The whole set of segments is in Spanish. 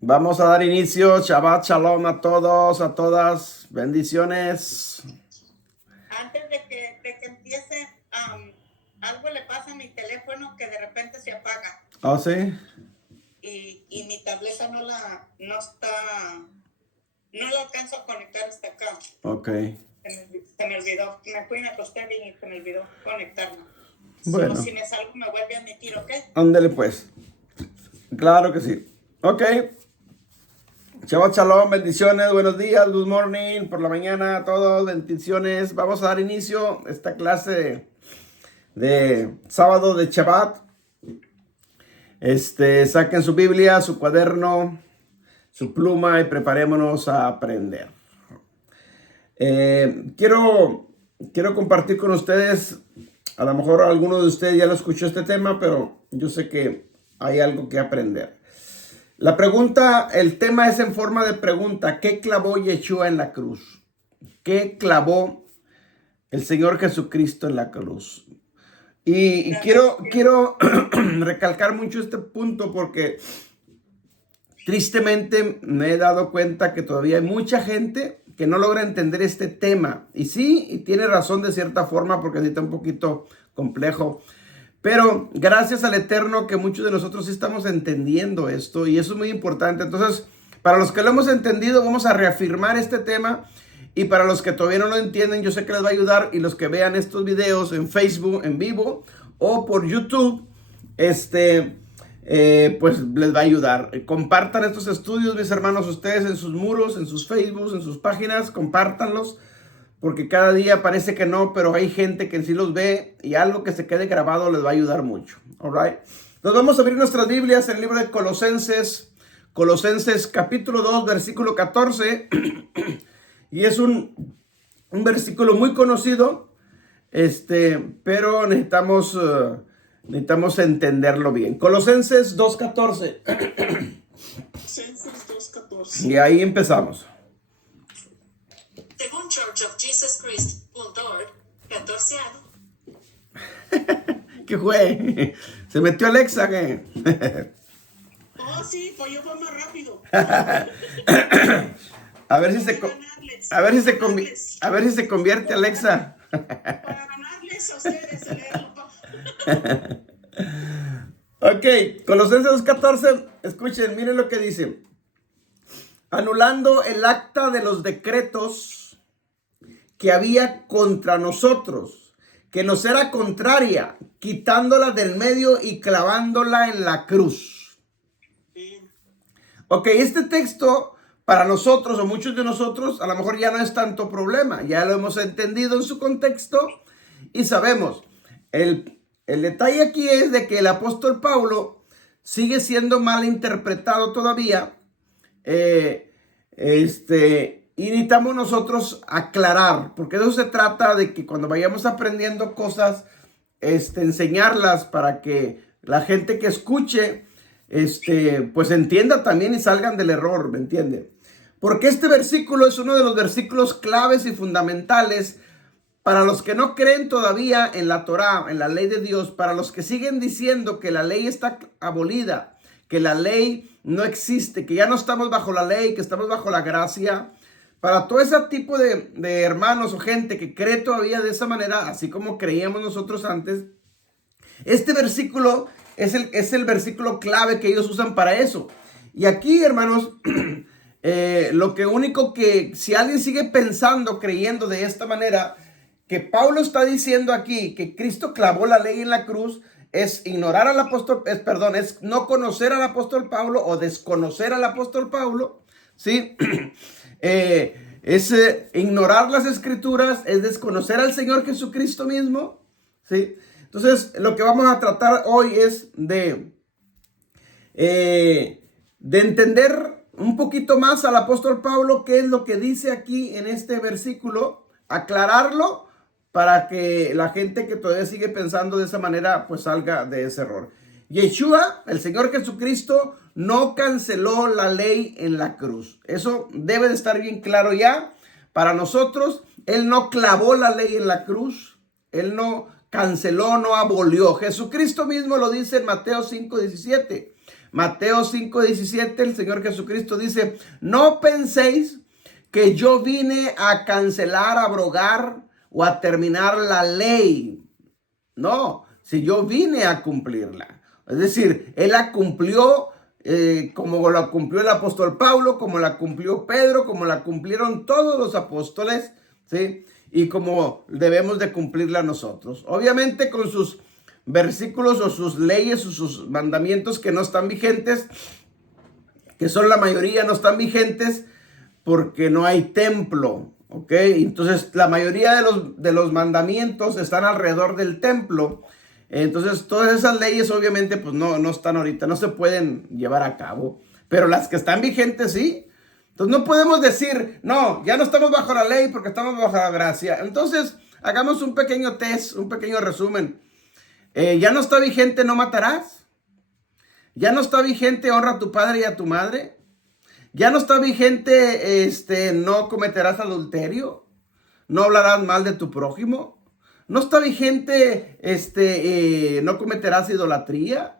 Vamos a dar inicio. Shabbat Shalom a todos, a todas. Bendiciones. Antes de que empiece, algo le pasa a mi teléfono que de repente se apaga. ¿Oh, sí? Y mi tableta no la alcanzo a conectar hasta acá. Ok. Se me olvidó. Me fui y me acosté y se me olvidó conectarla. Bueno. Si me salgo me vuelve a emitir, ¿ok? Ándale pues. Claro que sí. Ok. Shabbat Shalom, bendiciones, buenos días, good morning, por la mañana a todos, bendiciones. Vamos a dar inicio a esta clase de sábado de Shabbat. Saquen su Biblia, su cuaderno, su pluma y preparémonos a aprender. Quiero compartir con ustedes, a lo mejor alguno de ustedes ya lo escuchó este tema, pero yo sé que hay algo que aprender. La pregunta, el tema es en forma de pregunta. ¿Qué clavó Yeshua en la cruz? ¿Qué clavó el Señor Jesucristo en la cruz? Y quiero recalcar mucho este punto porque tristemente me he dado cuenta que todavía hay mucha gente que no logra entender este tema. Y sí, y tiene razón de cierta forma porque sí está un poquito complejo. Pero gracias al Eterno que muchos de nosotros sí estamos entendiendo esto y eso es muy importante. Entonces, para los que lo hemos entendido, vamos a reafirmar este tema. Y para los que todavía no lo entienden, yo sé que les va a ayudar. Y los que vean estos videos en Facebook, en vivo o por YouTube, pues les va a ayudar. Compartan estos estudios, mis hermanos, ustedes en sus muros, en sus Facebooks, en sus páginas, compártanlos. Porque cada día parece que no, pero hay gente que sí los ve y algo que se quede grabado les va a ayudar mucho. All right. Entonces vamos a abrir nuestras Biblias en el libro de Colosenses capítulo 2, versículo 14. Y es un versículo muy conocido, pero necesitamos entenderlo bien. Colosenses 2:14. Colosenses 2:14. Y ahí empezamos. Según churchofjesuschrist.org, 14 años. ¿Qué fue? ¿Se metió Alexa? ¿Qué? Oh, sí, pues yo voy más rápido. A ver si se convierte Alexa. Para ganarles a ustedes. Ok, Colosenses 2:14, escuchen, miren lo que dice. Anulando el acta de los decretos que había contra nosotros, que nos era contraria, quitándola del medio y clavándola en la cruz. Ok, este texto para nosotros o muchos de nosotros a lo mejor ya no es tanto problema, ya lo hemos entendido en su contexto y sabemos. El detalle aquí es de que el apóstol Pablo sigue siendo mal interpretado todavía. Y necesitamos nosotros aclarar, porque de eso se trata, de que cuando vayamos aprendiendo cosas, enseñarlas para que la gente que escuche, pues entienda también y salgan del error, ¿me entiende? Porque este versículo es uno de los versículos claves y fundamentales para los que no creen todavía en la Torá, en la ley de Dios, para los que siguen diciendo que la ley está abolida, que la ley no existe, que ya no estamos bajo la ley, que estamos bajo la gracia. Para todo ese tipo de hermanos o gente que cree todavía de esa manera, así como creíamos nosotros antes, este versículo es el versículo clave que ellos usan para eso. Y aquí, hermanos, lo que único que, si alguien sigue pensando, creyendo de esta manera, que Pablo está diciendo aquí que Cristo clavó la ley en la cruz, es ignorar al apóstol, es no conocer al apóstol Pablo o desconocer al apóstol Pablo, ¿sí? Es ignorar las escrituras, es desconocer al Señor Jesucristo mismo, ¿sí? Entonces, lo que vamos a tratar hoy es de entender un poquito más al apóstol Pablo, qué es lo que dice aquí en este versículo, aclararlo para que la gente que todavía sigue pensando de esa manera, pues salga de ese error. Yeshua, el Señor Jesucristo, no canceló la ley en la cruz. Eso debe de estar bien claro ya para nosotros. Él no clavó la ley en la cruz. Él no canceló, no abolió. Jesucristo mismo lo dice en Mateo 5:17. Mateo 5:17, el Señor Jesucristo dice, no penséis que yo vine a cancelar, abrogar o a terminar la ley. No, si yo vine a cumplirla. Es decir, Él la cumplió como la cumplió el apóstol Pablo, como la cumplió Pedro, como la cumplieron todos los apóstoles, ¿sí? Y como debemos de cumplirla nosotros. Obviamente con sus versículos o sus leyes o sus mandamientos que no están vigentes, que son la mayoría, no están vigentes porque no hay templo, ¿ok? Entonces la mayoría de los mandamientos están alrededor del templo. Entonces todas esas leyes obviamente pues no están ahorita, no se pueden llevar a cabo, pero las que están vigentes sí. Entonces no podemos decir, no, ya no estamos bajo la ley porque estamos bajo la gracia. Entonces hagamos un pequeño test, un pequeño resumen. Ya no está vigente no matarás. Ya no está vigente honra a tu padre y a tu madre. Ya no está vigente no cometerás adulterio. No hablarás mal de tu prójimo. No está vigente no cometerás idolatría.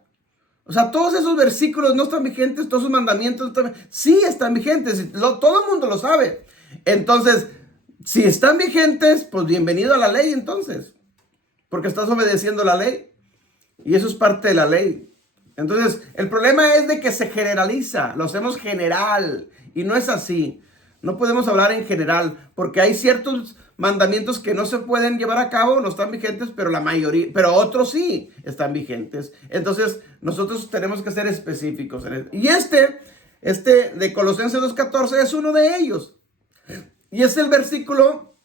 O sea, todos esos versículos no están vigentes, todos esos mandamientos sí están vigentes, todo el mundo lo sabe. Entonces, si están vigentes, pues bienvenido a la ley entonces, porque estás obedeciendo la ley y eso es parte de la ley. Entonces, el problema es de que se generaliza, lo hacemos general y no es así. No podemos hablar en general porque hay ciertos mandamientos que no se pueden llevar a cabo, no están vigentes, pero la mayoría, pero otros sí están vigentes. Entonces, nosotros tenemos que ser específicos. Y este de Colosenses 2:14 es uno de ellos. Y es el versículo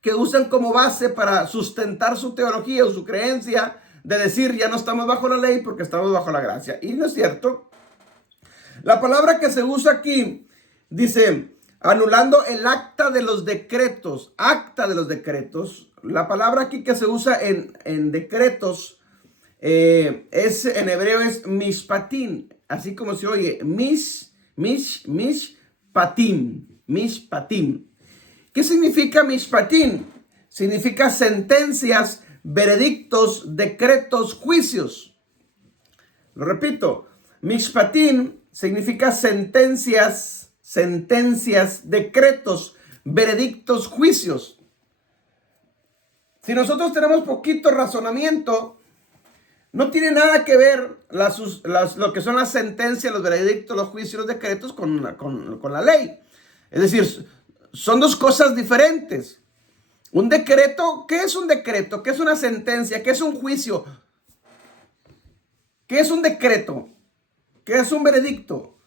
que usan como base para sustentar su teología o su creencia de decir, ya no estamos bajo la ley porque estamos bajo la gracia. Y no es cierto. La palabra que se usa aquí dice, anulando el acta de los decretos. Acta de los decretos. La palabra aquí que se usa en decretos en hebreo es mishpatim. Así como se oye. Mishpatim. Mishpatim. ¿Qué significa mishpatim? Significa sentencias, veredictos, decretos, juicios. Lo repito. Mishpatim significa sentencias, decretos, veredictos, juicios. Si nosotros tenemos poquito razonamiento, no tiene nada que ver lo que son las sentencias, los veredictos, los juicios, los decretos con la ley. Es decir, son dos cosas diferentes. Un decreto, ¿qué es un decreto? ¿Qué es una sentencia? ¿Qué es un juicio? ¿Qué es un decreto? ¿Qué es un veredicto?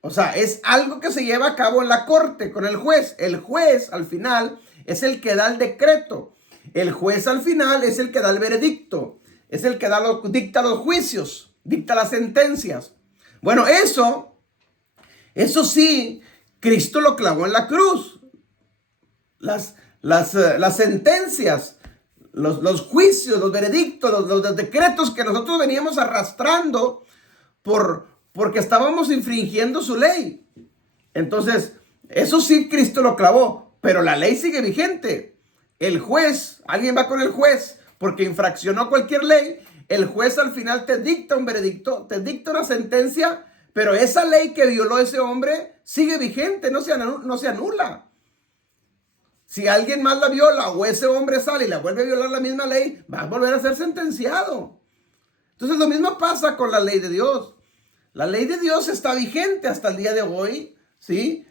O sea, es algo que se lleva a cabo en la corte con el juez. El juez al final es el que da el decreto. El juez al final es el que da el veredicto. Es el que dicta los juicios, dicta las sentencias. Bueno, eso sí, Cristo lo clavó en la cruz. Las sentencias, los juicios, los veredictos, los decretos que nosotros veníamos arrastrando porque estábamos infringiendo su ley. Entonces, eso sí Cristo lo clavó, pero la ley sigue vigente. El juez, alguien va con el juez porque infraccionó cualquier ley, el juez al final te dicta un veredicto, te dicta una sentencia, pero esa ley que violó ese hombre sigue vigente, no se anula. Si alguien más la viola o ese hombre sale y la vuelve a violar la misma ley, va a volver a ser sentenciado. Entonces lo mismo pasa con la ley de Dios. La ley de Dios está vigente hasta el día de hoy, ¿sí?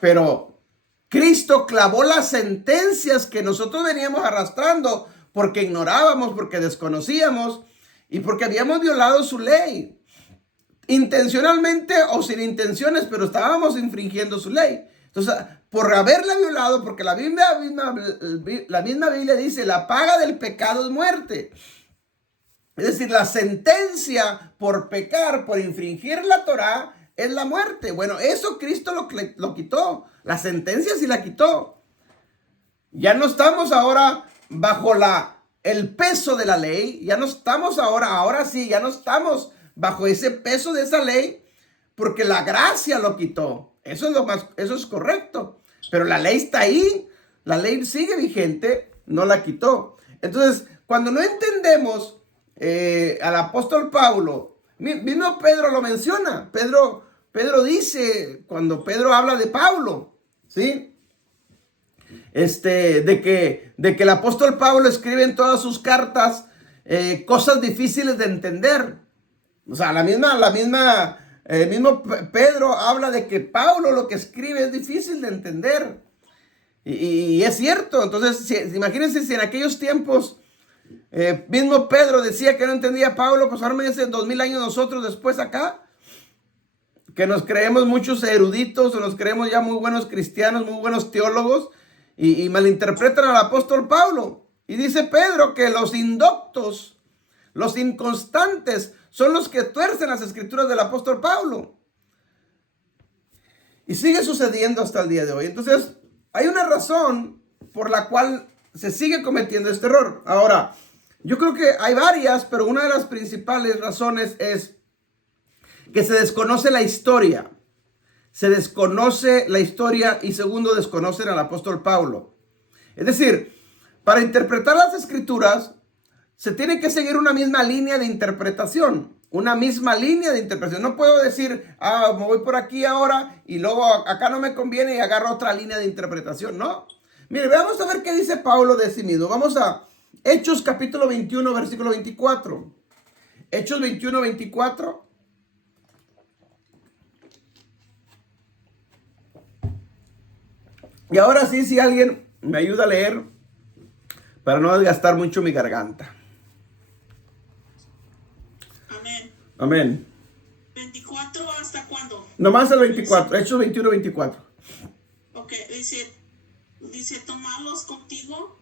Pero Cristo clavó las sentencias que nosotros veníamos arrastrando porque ignorábamos, porque desconocíamos y porque habíamos violado su ley. Intencionalmente o sin intenciones, pero estábamos infringiendo su ley. Entonces, por haberla violado, porque la misma Biblia dice, la paga del pecado es muerte. Es decir, la sentencia por pecar, por infringir la Torá, es la muerte. Bueno, eso Cristo lo quitó. La sentencia sí la quitó. Ya no estamos ahora bajo el peso de la ley. Ya no estamos ahora sí, ya no estamos bajo ese peso de esa ley, porque la gracia lo quitó. Eso es correcto. Pero la ley está ahí. La ley sigue vigente, no la quitó. Entonces, cuando no entendemos al apóstol Pablo Mismo Pedro lo menciona. Pedro dice, cuando Pedro habla de Pablo, ¿sí? De que el apóstol Pablo escribe en todas sus cartas cosas difíciles de entender. O sea, el mismo Pedro habla de que Pablo lo que escribe es difícil de entender. Y es cierto. Entonces, imagínense si en aquellos tiempos mismo Pedro decía que no entendía a Pablo, pues ahora hace 2000 años nosotros después acá, que nos creemos muchos eruditos o nos creemos ya muy buenos cristianos, muy buenos teólogos y malinterpretan al apóstol Pablo. Y dice Pedro que los indoctos, los inconstantes, son los que tuercen las escrituras del apóstol Pablo. Y sigue sucediendo hasta el día de hoy. Entonces, hay una razón por la cual se sigue cometiendo este error. Ahora, yo creo que hay varias, pero una de las principales razones es que se desconoce la historia. Se desconoce la historia y segundo, desconocen al apóstol Pablo. Es decir, para interpretar las escrituras, se tiene que seguir una misma línea de interpretación. Una misma línea de interpretación. No puedo decir, me voy por aquí ahora y luego acá no me conviene y agarro otra línea de interpretación. No. Mire, vamos a ver qué dice Pablo de sí mismo. Vamos a Hechos capítulo 21, versículo 24. Hechos 21, 24. Y ahora sí, si alguien me ayuda a leer para no desgastar mucho mi garganta. Amén. Amén. 24 ¿hasta cuándo? Nomás el 24, Hechos 21, 24. Ok, dice tomarlos contigo,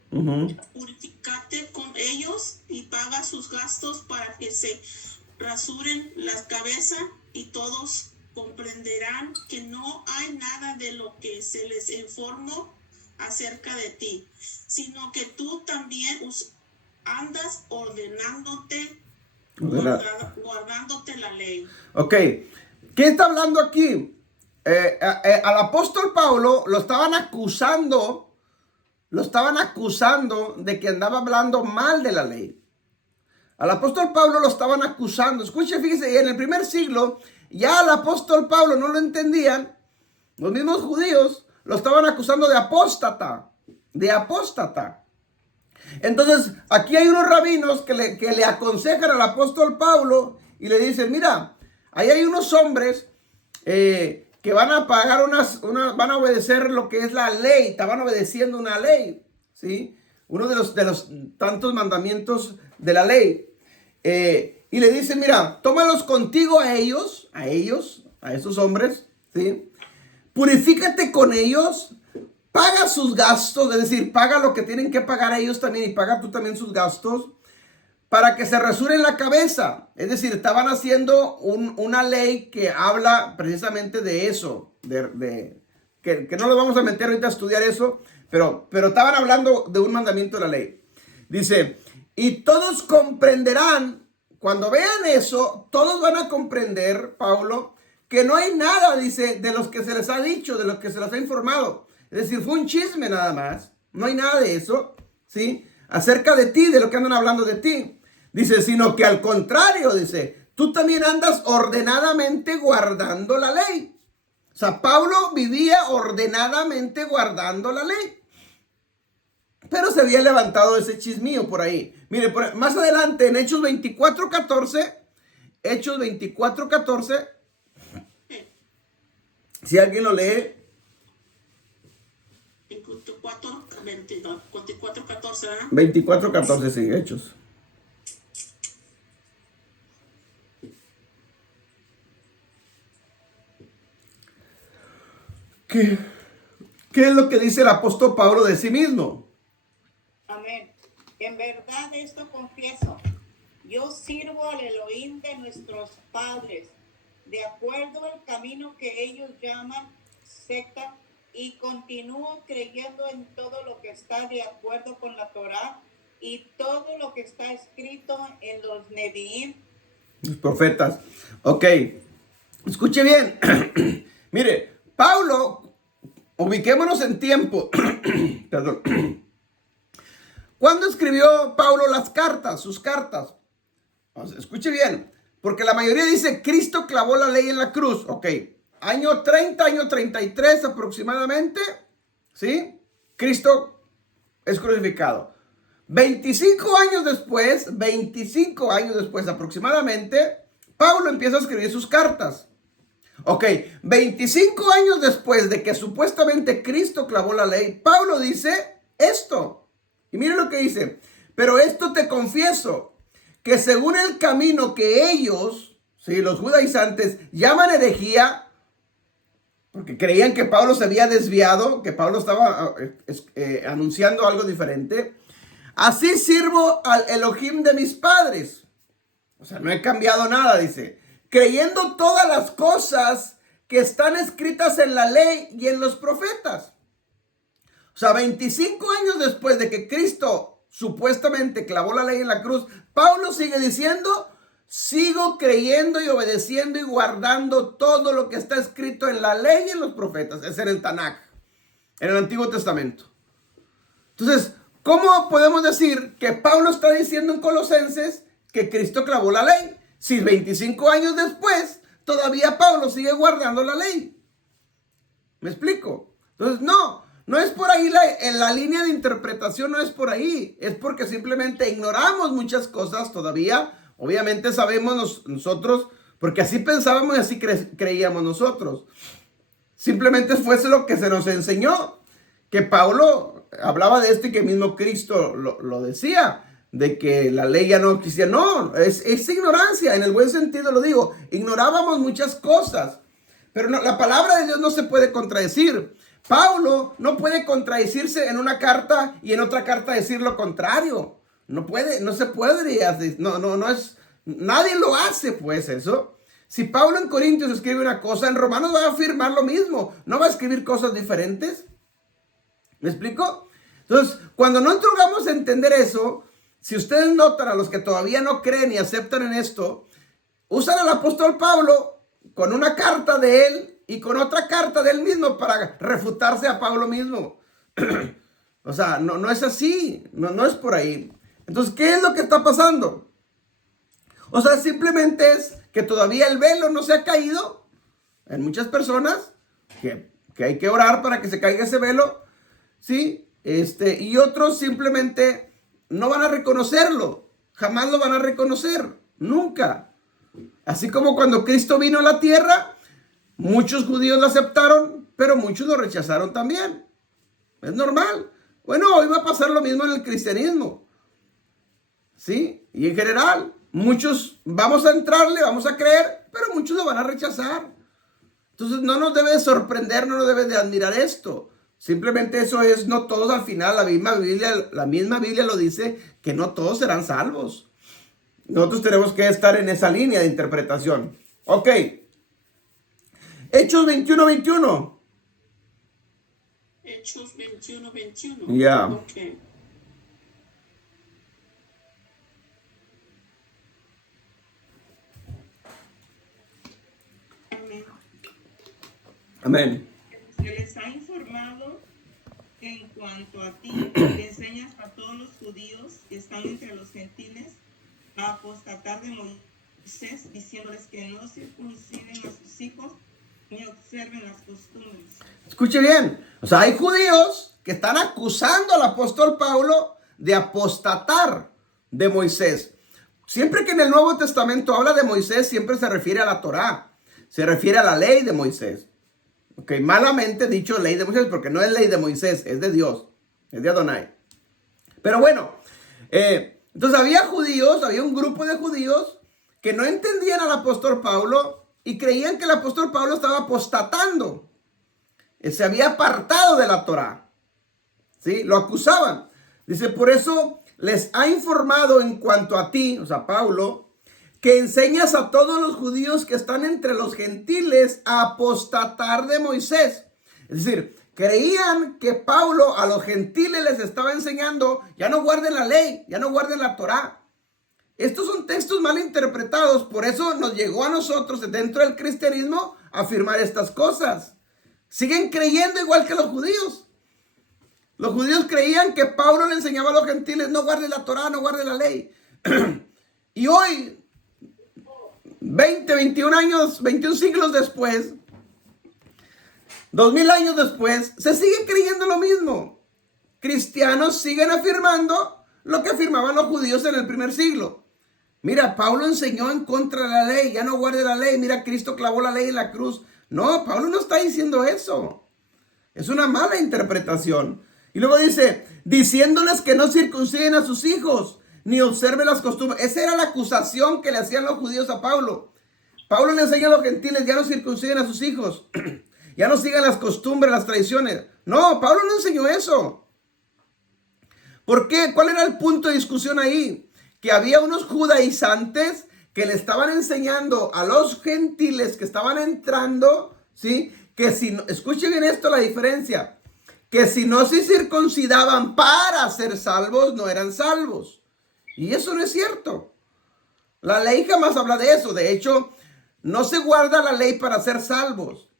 purificate con ellos y paga sus gastos para que se rasuren la cabeza y todos comprenderán que no hay nada de lo que se les informó acerca de ti, sino que tú también andas guardándote la ley. Ok, ¿qué está hablando aquí? Al apóstol Pablo lo estaban acusando de que andaba hablando mal de la ley. Al apóstol Pablo lo estaban acusando. Escuche, fíjese, en el primer siglo ya al apóstol Pablo no lo entendían. Los mismos judíos lo estaban acusando de apóstata. Entonces, aquí hay unos rabinos que le aconsejan al apóstol Pablo y le dicen, mira, ahí hay unos hombres que van a pagar van a obedecer lo que es la ley, estaban obedeciendo una ley, ¿sí? Uno de los tantos mandamientos de la ley. Y le dice, mira, tómalos contigo a esos hombres, ¿sí? Purifícate con ellos, paga sus gastos, es decir, paga lo que tienen que pagar ellos también y paga tú también sus gastos, para que se rasuren la cabeza. Es decir, estaban haciendo una ley que habla precisamente de eso, que no lo vamos a meter ahorita a estudiar eso, pero estaban hablando de un mandamiento de la ley. Dice, y todos comprenderán, cuando vean eso, todos van a comprender, Pablo, que no hay nada, dice, de los que se les ha dicho, de los que se les ha informado. Es decir, fue un chisme nada más. No hay nada de eso, ¿sí? Acerca de ti, de lo que andan hablando de ti. Dice, sino que al contrario, dice, tú también andas ordenadamente guardando la ley. O sea, Pablo vivía ordenadamente guardando la ley. Pero se había levantado ese chismío por ahí. Mire, más adelante en Hechos 24:14, Hechos 24:14, si alguien lo lee. 24:14, ¿verdad? 24:14, sí, Hechos. ¿Qué es lo que dice el apóstol Pablo de sí mismo? Amén. En verdad esto confieso. Yo sirvo al Elohim de nuestros padres, de acuerdo al camino que ellos llaman secta, y continúo creyendo en todo lo que está de acuerdo con la Torá y todo lo que está escrito en los Nevi'im. Los profetas. Ok. Escuche bien. Mire, Pablo, ubiquémonos en tiempo. Perdón. ¿Cuándo escribió Pablo sus cartas? Escuche bien. Porque la mayoría dice, Cristo clavó la ley en la cruz. Ok, año 30, año 33 aproximadamente, ¿sí? Cristo es crucificado. 25 años después aproximadamente, Pablo empieza a escribir sus cartas. Ok, 25 años después de que supuestamente Cristo clavó la ley, Pablo dice esto. Y miren lo que dice. Pero esto te confieso, que según el camino que ellos, ¿sí?, los judaizantes, llaman herejía, porque creían que Pablo se había desviado, que Pablo estaba anunciando algo diferente. Así sirvo al Elohim de mis padres. O sea, no he cambiado nada, dice. Creyendo todas las cosas que están escritas en la ley y en los profetas. O sea, 25 años después de que Cristo supuestamente clavó la ley en la cruz, Pablo sigue diciendo, sigo creyendo y obedeciendo y guardando todo lo que está escrito en la ley y en los profetas. Es en el Tanaj, en el Antiguo Testamento. Entonces, ¿cómo podemos decir que Pablo está diciendo en Colosenses que Cristo clavó la ley? Si 25 años después, todavía Pablo sigue guardando la ley. ¿Me explico? Entonces, no es por ahí la línea de interpretación, no es por ahí. Es porque simplemente ignoramos muchas cosas todavía. Obviamente sabemos nosotros, porque así pensábamos y así creíamos nosotros. Simplemente fuese lo que se nos enseñó. Que Pablo hablaba de esto y que mismo Cristo lo decía. De que la ley ya no existía. No, es ignorancia, en el buen sentido lo digo. Ignorábamos muchas cosas. Pero no, la palabra de Dios no se puede contradecir. Pablo no puede contradecirse en una carta y en otra carta decir lo contrario. No se puede hacer. No es, nadie lo hace pues eso. Si Pablo en Corintios escribe una cosa, en Romanos va a afirmar lo mismo. No va a escribir cosas diferentes. ¿Me explico? Entonces, cuando no logramos entender eso, si ustedes notan, a los que todavía no creen y aceptan en esto, usan al apóstol Pablo con una carta de él y con otra carta de él mismo para refutarse a Pablo mismo. O sea, no es así, no es por ahí. Entonces, ¿qué es lo que está pasando? O sea, simplemente es que todavía el velo no se ha caído en muchas personas, que hay que orar para que se caiga ese velo, ¿sí? Y otros simplemente no van a reconocerlo, jamás lo van a reconocer, nunca. Así como cuando Cristo vino a la tierra, muchos judíos lo aceptaron, pero muchos lo rechazaron también. Es normal. Bueno, hoy va a pasar lo mismo en el cristianismo, ¿sí? Y en general, muchos vamos a entrarle, vamos a creer, pero muchos lo van a rechazar. Entonces no nos debe de sorprender, no nos debe de admirar esto. Simplemente eso es, no todos al final, la misma Biblia lo dice, que no todos serán salvos. Nosotros tenemos que estar en esa línea de interpretación. Ok. Hechos 21:21. Hechos 21:21. Ya. Yeah. Ok. Amén. Se les ha informado que en cuanto a ti, le enseñas a todos los judíos que están entre los gentiles a apostatar de Moisés, diciéndoles que no circunciden a sus hijos ni observen las costumbres. Escuche bien, o sea, hay judíos que están acusando al apóstol Pablo de apostatar de Moisés. Siempre que en el Nuevo Testamento habla de Moisés, siempre se refiere a la Torá, se refiere a la ley de Moisés. Ok, malamente dicho ley de Moisés, porque no es ley de Moisés, es de Dios, es de Adonai. Pero bueno, entonces había un grupo de judíos que no entendían al apóstol Pablo y creían que el apóstol Pablo estaba apostatando. Se había apartado de la Torá. ¿Sí? Lo acusaban. Dice, por eso les ha informado en cuanto a ti, o sea, Pablo, que enseñas a todos los judíos que están entre los gentiles a apostatar de Moisés. Es decir, creían que Pablo a los gentiles les estaba enseñando, ya no guarden la ley, ya no guarden la Torá. Estos son textos mal interpretados, por eso nos llegó a nosotros dentro del cristianismo a afirmar estas cosas. Siguen creyendo igual que los judíos. Los judíos creían que Pablo le enseñaba a los gentiles, no guarden la Torá, no guarden la ley. Y hoy 20, 21 años, 21 siglos después, 2000 años después, se sigue creyendo lo mismo. Cristianos siguen afirmando lo que afirmaban los judíos en el primer siglo. Mira, Pablo enseñó en contra de la ley, ya no guarde la ley. Mira, Cristo clavó la ley en la cruz. No, Pablo no está diciendo eso. Es una mala interpretación. Y luego dice, diciéndoles que no circunciden a sus hijos, ni observen las costumbres. Esa era la acusación que le hacían los judíos a Pablo. Pablo le enseña a los gentiles, ya no circunciden a sus hijos. Ya no sigan las costumbres, las tradiciones. No, Pablo no enseñó eso. ¿Por qué? ¿Cuál era el punto de discusión ahí? Que había unos judaizantes que le estaban enseñando a los gentiles que estaban entrando, ¿sí? Que si no, escuche bien esto, la diferencia. Que si no se circuncidaban para ser salvos, no eran salvos. Y eso no es cierto. La ley jamás habla de eso. De hecho, no se guarda la ley para ser salvos.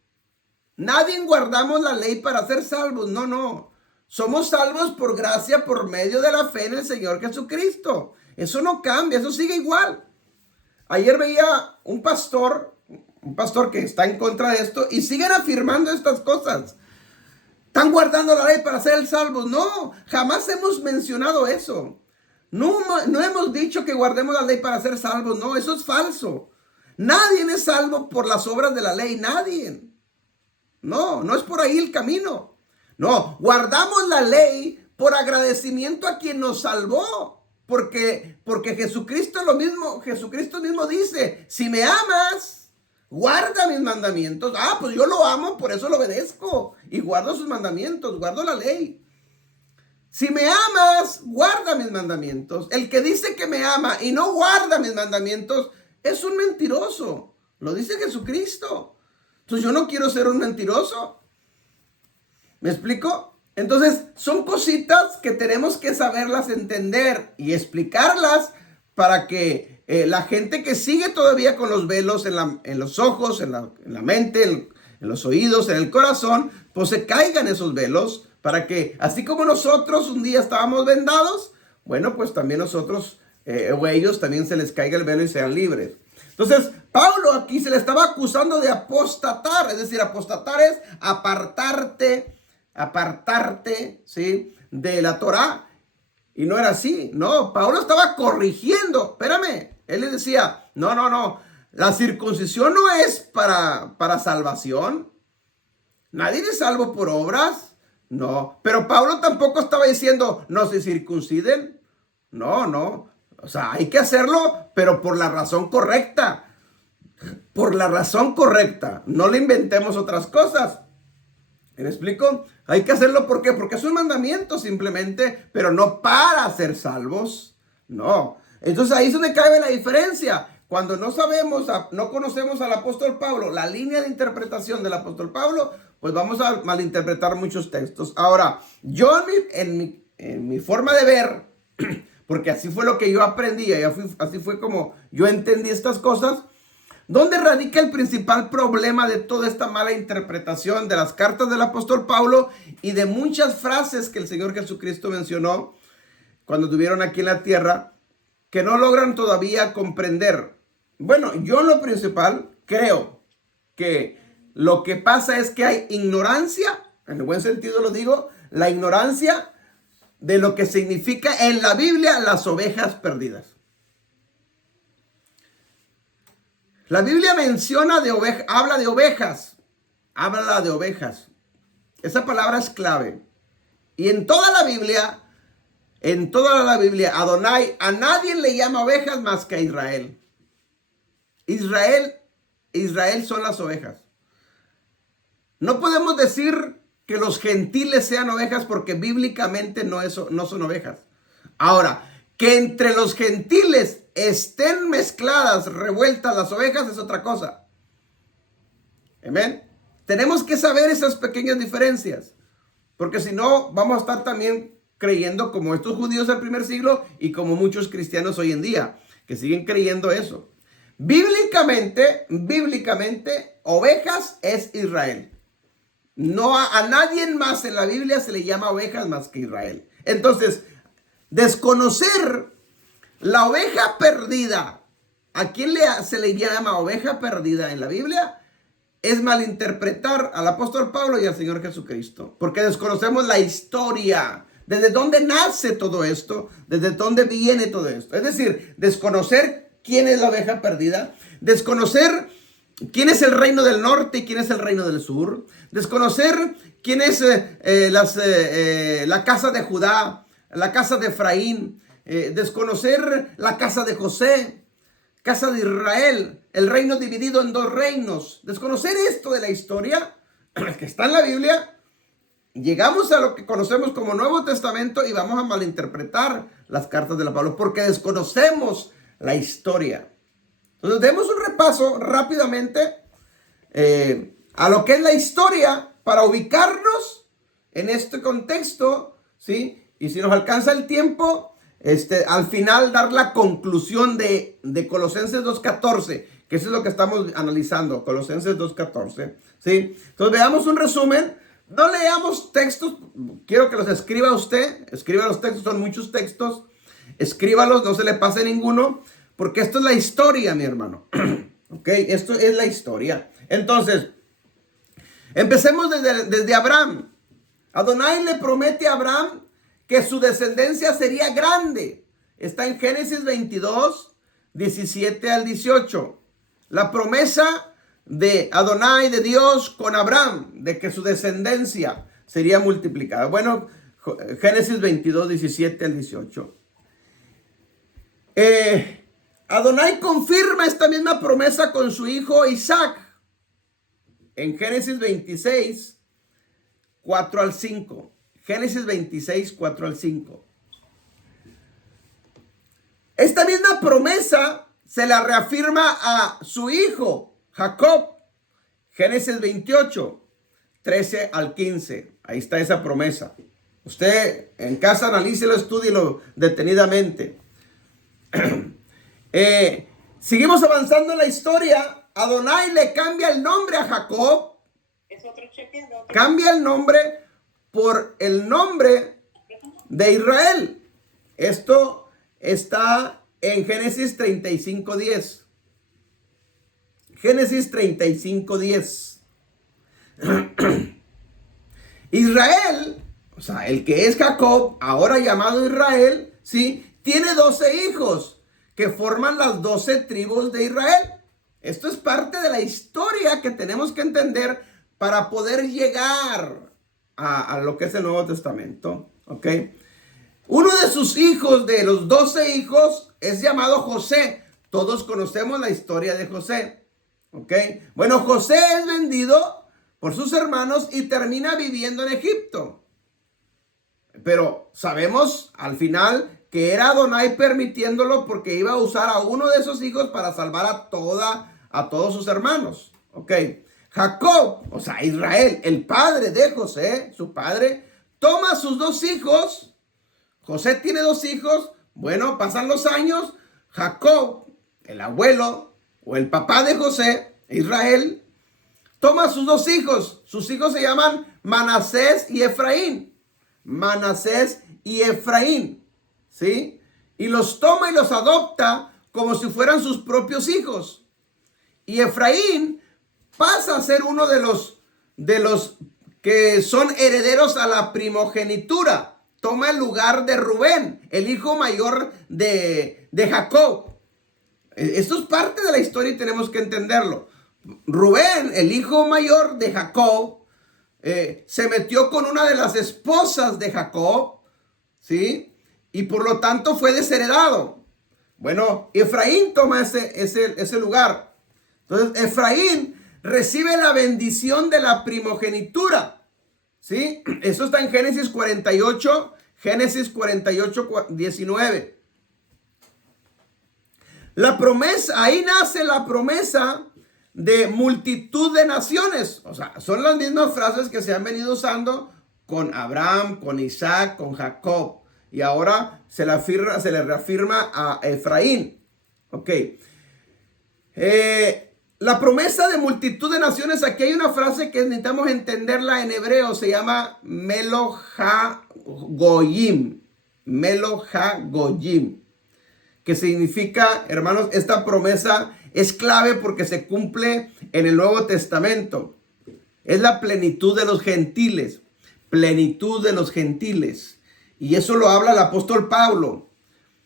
Nadie guardamos la ley para ser salvos. No, no. Somos salvos por gracia, por medio de la fe en el Señor Jesucristo. Eso no cambia, eso sigue igual. Ayer veía un pastor que está en contra de esto y siguen afirmando estas cosas. Están guardando la ley para ser salvos. No, jamás hemos mencionado eso. No hemos dicho que guardemos la ley para ser salvos. No, eso es falso. Nadie es salvo por las obras de la ley. Nadie. No, no es por ahí el camino. No, guardamos la ley por agradecimiento a quien nos salvó. Porque Jesucristo mismo dice, si me amas, guarda mis mandamientos. Ah, pues yo lo amo, por eso lo obedezco. Y guardo sus mandamientos, guardo la ley. Si me amas, guarda mis mandamientos. El que dice que me ama y no guarda mis mandamientos es un mentiroso. Lo dice Jesucristo. Entonces yo no quiero ser un mentiroso. ¿Me explico? Entonces son cositas que tenemos que saberlas entender y explicarlas para que la gente que sigue todavía con los velos en los ojos, en la mente, en los oídos, en el corazón, pues se caigan esos velos para que así como nosotros un día estábamos vendados, bueno, pues también nosotros o ellos también se les caiga el velo y sean libres. Entonces, Pablo aquí se le estaba acusando de apostatar, es decir, apostatar es apartarte, ¿sí? De la Torá. Y no era así, no, Pablo estaba corrigiendo, espérame, él le decía, no, la circuncisión no es para salvación, nadie es salvo por obras, no, pero Pablo tampoco estaba diciendo, no se circunciden, no, o sea, hay que hacerlo, pero por la razón correcta, no le inventemos otras cosas. ¿Me explico? Hay que hacerlo, ¿por qué? Porque es un mandamiento simplemente, pero no para ser salvos, no. Entonces ahí es donde cabe la diferencia. Cuando no conocemos al apóstol Pablo, la línea de interpretación del apóstol Pablo, pues vamos a malinterpretar muchos textos. Ahora, yo en mi forma de ver, porque así fue lo que yo aprendí, así fue como yo entendí estas cosas. ¿Dónde radica el principal problema de toda esta mala interpretación de las cartas del apóstol Pablo y de muchas frases que el Señor Jesucristo mencionó cuando estuvieron aquí en la tierra, que no logran todavía comprender? Bueno, yo en lo principal creo que lo que pasa es que hay ignorancia, en el buen sentido lo digo, la ignorancia de lo que significa en la Biblia las ovejas perdidas. La Biblia menciona habla de ovejas. Esa palabra es clave. Y en toda la Biblia, Adonai a nadie le llama ovejas más que a Israel. Israel son las ovejas. No podemos decir que los gentiles sean ovejas porque bíblicamente no son ovejas. Ahora, que entre los gentiles estén mezcladas, revueltas las ovejas es otra cosa. Amén. Tenemos que saber esas pequeñas diferencias, porque si no vamos a estar también creyendo como estos judíos del primer siglo y como muchos cristianos hoy en día, que siguen creyendo eso. Bíblicamente, ovejas es Israel. No a nadie más en la Biblia se le llama ovejas más que Israel. Entonces, desconocer la oveja perdida ¿A quién se le llama oveja perdida en la Biblia? Es malinterpretar al apóstol Pablo y al Señor Jesucristo, porque desconocemos la historia, desde dónde nace todo esto, desde dónde viene todo esto. Es decir, desconocer quién es la oveja perdida, desconocer quién es el reino del norte y quién es el reino del sur, desconocer quién es la casa de Judá, la casa de Efraín, desconocer la casa de José, casa de Israel, el reino dividido en dos reinos. Desconocer esto de la historia que está en la Biblia, llegamos a lo que conocemos como Nuevo Testamento y vamos a malinterpretar las cartas de la Pablo porque desconocemos la historia. Entonces demos un repaso rápidamente a lo que es la historia para ubicarnos en este contexto, ¿sí? Y si nos alcanza el tiempo, al final dar la conclusión de Colosenses 2.14, que eso es lo que estamos analizando, Colosenses 2.14, ¿sí? Entonces veamos un resumen. No leamos textos, quiero que los escriba usted, escriba los textos, son muchos textos, escríbalos, no se le pase ninguno, porque esto es la historia, mi hermano. Ok, esto es la historia. Entonces, empecemos desde Abraham. Adonai le promete a Abraham que su descendencia sería grande. Está en Génesis 22, 17 al 18. La promesa de Adonai, de Dios con Abraham, de que su descendencia sería multiplicada. Bueno, Génesis 22, 17 al 18. Adonai confirma esta misma promesa con su hijo Isaac en Génesis 26, 4 al 5. Génesis 26, 4 al 5. Esta misma promesa se la reafirma a su hijo Jacob. Génesis 28, 13 al 15. Ahí está esa promesa. Usted en casa analícelo, estúdielo detenidamente. Seguimos avanzando en la historia. Adonai le cambia el nombre a Jacob. Es otro cheque de otro. Cambia el nombre por el nombre de Israel. Esto está en Génesis 35:10. Génesis 35:10. Israel, o sea, el que es Jacob, ahora llamado Israel, ¿sí? Tiene 12 hijos que forman las 12 tribus de Israel. Esto es parte de la historia que tenemos que entender para poder llegar a lo que es el Nuevo Testamento. ¿Ok? Uno de sus hijos, de los 12 hijos, es llamado José. Todos conocemos la historia de José. ¿Ok? Bueno, José es vendido por sus hermanos y termina viviendo en Egipto. Pero sabemos al final que era Adonai permitiéndolo porque iba a usar a uno de esos hijos para salvar a todos sus hermanos. ¿Ok? Jacob, o sea, Israel, el padre de José, su padre, toma a sus dos hijos. José tiene dos hijos. Bueno, pasan los años. Jacob, el abuelo o el papá de José, Israel, toma a sus dos hijos. Sus hijos se llaman Manasés y Efraín. Manasés y Efraín. ¿Sí? Y los toma y los adopta como si fueran sus propios hijos. Y Efraín pasa a ser uno de los que son herederos a la primogenitura. Toma el lugar de Rubén, el hijo mayor de Jacob. Esto es parte de la historia y tenemos que entenderlo. Rubén, el hijo mayor de Jacob, se metió con una de las esposas de Jacob, ¿sí? Y por lo tanto fue desheredado. Bueno, Efraín toma ese lugar. Entonces, Efraín recibe la bendición de la primogenitura. ¿Sí? Eso está en Génesis 48, 19. La promesa, ahí nace la promesa de multitud de naciones. O sea, son las mismas frases que se han venido usando con Abraham, con Isaac, con Jacob. Y ahora se le reafirma a Efraín. Ok. La promesa de multitud de naciones, aquí hay una frase que necesitamos entenderla en hebreo. Se llama Melo HaGoyim. Melo HaGoyim. que significa, hermanos, esta promesa es clave porque se cumple en el Nuevo Testamento. Es la plenitud de los gentiles, plenitud de los gentiles. Y eso lo habla el apóstol Pablo,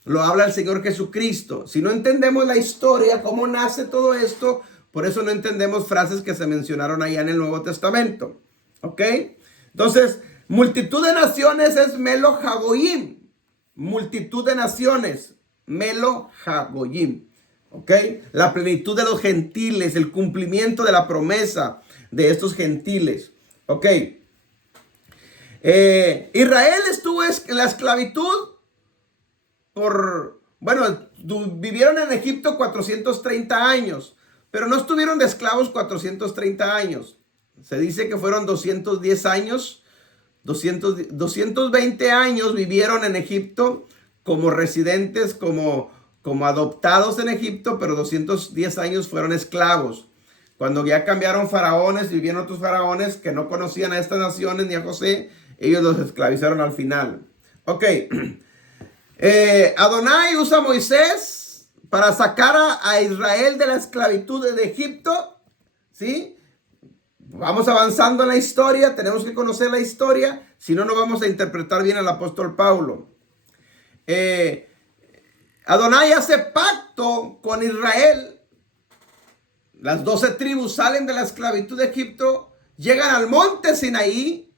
lo habla el Señor Jesucristo. Si no entendemos la historia, cómo nace todo esto, por eso no entendemos frases que se mencionaron allá en el Nuevo Testamento. ¿Ok? Entonces, multitud de naciones es Melo Hagoyim. Multitud de naciones, Melo Hagoyim. ¿Ok? La plenitud de los gentiles, el cumplimiento de la promesa de estos gentiles. ¿Ok? Israel estuvo en la esclavitud vivieron en Egipto 430 años, pero no estuvieron de esclavos 430 años. Se dice que fueron 210 años, 220 años vivieron en Egipto como residentes, como adoptados en Egipto, pero 210 años fueron esclavos. Cuando ya cambiaron faraones, vivieron otros faraones que no conocían a estas naciones ni a José, ellos los esclavizaron al final. Ok. Adonai usa a Moisés para sacar a Israel de la esclavitud de Egipto. ¿Sí? Vamos avanzando en la historia, tenemos que conocer la historia, si no, no vamos a interpretar bien al apóstol Pablo. Adonai hace pacto con Israel. Las 12 tribus salen de la esclavitud de Egipto, llegan al monte Sinaí,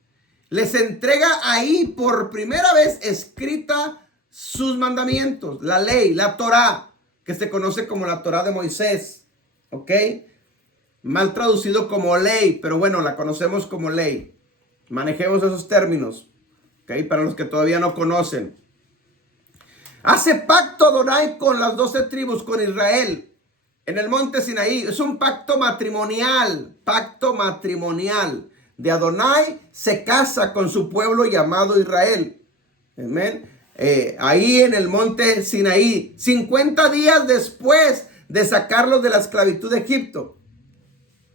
les entrega ahí por primera vez escrita sus mandamientos, la ley, la Torá, que se conoce como la Torá de Moisés. ¿Ok? Mal traducido como ley, pero bueno, la conocemos como ley. Manejemos esos términos, ¿ok? Para los que todavía no conocen. Hace pacto Adonai con las 12 tribus, con Israel, en el monte Sinaí. Es un pacto matrimonial de Adonai. Se casa con su pueblo llamado Israel. Amén. Ahí en el monte Sinaí, 50 días después de sacarlos de la esclavitud de Egipto.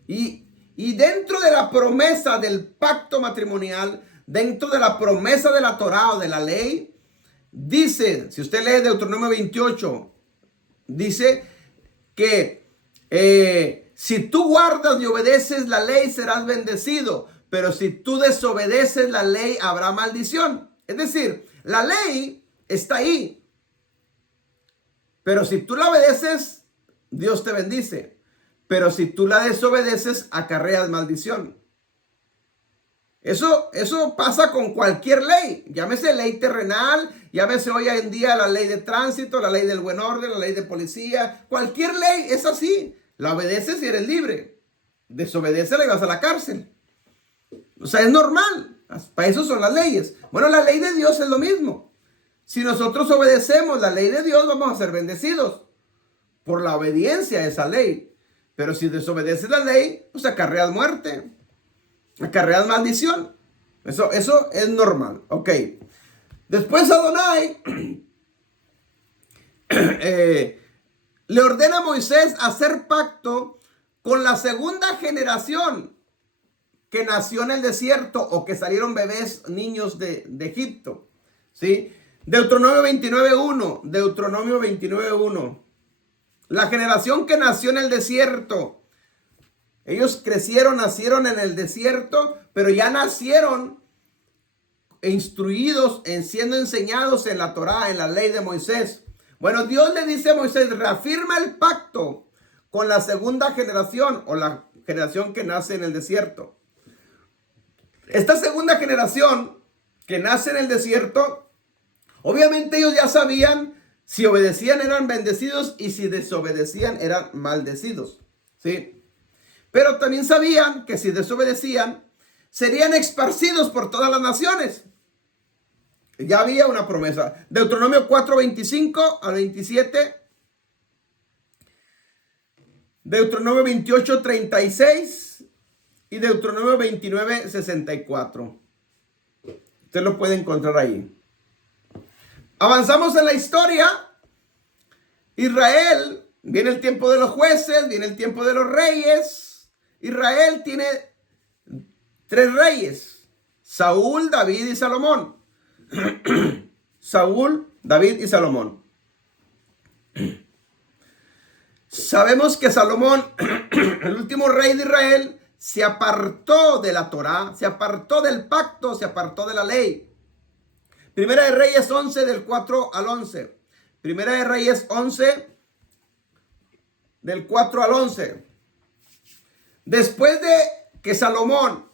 Y dentro de la promesa del pacto matrimonial, dentro de la promesa de la Torá o de la ley, dice, si usted lee Deuteronomio 28, dice que si tú guardas y obedeces la ley serás bendecido, pero si tú desobedeces la ley habrá maldición. Es decir, la ley está ahí, pero si tú la obedeces, Dios te bendice. Pero si tú la desobedeces, acarreas maldición. Eso pasa con cualquier ley. Llámese ley terrenal, llámese hoy en día la ley de tránsito, la ley del buen orden, la ley de policía. Cualquier ley es así. La obedeces y eres libre. Desobedécela y vas a la cárcel. O sea, es normal. Para eso son las leyes. Bueno, la ley de Dios es lo mismo. Si nosotros obedecemos la ley de Dios, vamos a ser bendecidos por la obediencia a esa ley. Pero si desobedeces la ley, pues acarreas muerte, acarreas maldición. Eso es normal. Ok. Después Adonai le ordena a Moisés hacer pacto con la segunda generación que nació en el desierto o que salieron bebés, niños de Egipto. ¿Sí? Deuteronomio 29.1. Deuteronomio 29.1. La generación que nació en el desierto. Ellos nacieron en el desierto, pero ya nacieron instruidos, siendo enseñados en la Torá, en la ley de Moisés. Bueno, Dios le dice a Moisés, reafirma el pacto con la segunda generación o la generación que nace en el desierto. Esta segunda generación que nace en el desierto, obviamente ellos ya sabían si obedecían eran bendecidos y si desobedecían eran maldecidos. ¿Sí? Pero también sabían que si desobedecían serían esparcidos por todas las naciones. Ya había una promesa. Deuteronomio 4:25 al 27. Deuteronomio 28:36 y Deuteronomio 29:64. Usted lo puede encontrar ahí. Avanzamos en la historia. Israel, viene el tiempo de los jueces, viene el tiempo de los reyes. Israel tiene 3 reyes: Saúl, David y Salomón. Saúl, David y Salomón. Sabemos que Salomón, el último rey de Israel, se apartó de la Torá, se apartó del pacto, se apartó de la ley. Primera de Reyes 11, del 4 al 11. Primera de Reyes 11, del 4 al 11. Después de que Salomón,